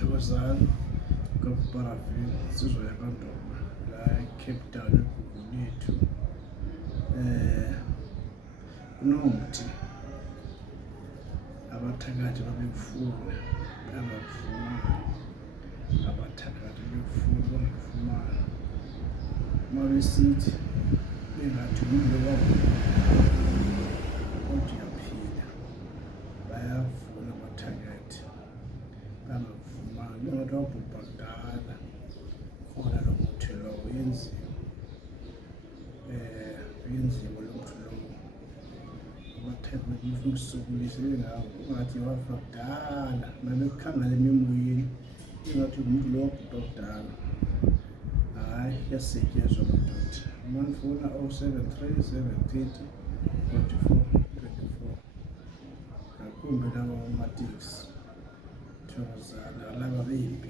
Thokozani kaParafini insizwa yakwaNdoma la eCape Town eGugu lethu. Unomthi abathakathi babekufuna bangakufumani, abathakathi bekufuna bangakufumani, uma besithi bengathi umuntu wabo kodwa uyaphila, bayavuna abathakathi bangakufumani, bengathi wabhubha kudala. Khona lo muthi lo uyenziwe lo muthi lo abathakathi befundisukise ngawo ungathi wafa kudala, nabekukhangela emoyeni engathi umuntu lo wabhubha kudala. Hayi, yasetyenzwa madoda. Manifuna 073 730 44 24 ngakumbi laba bamateksi Thokozani alaba bempi.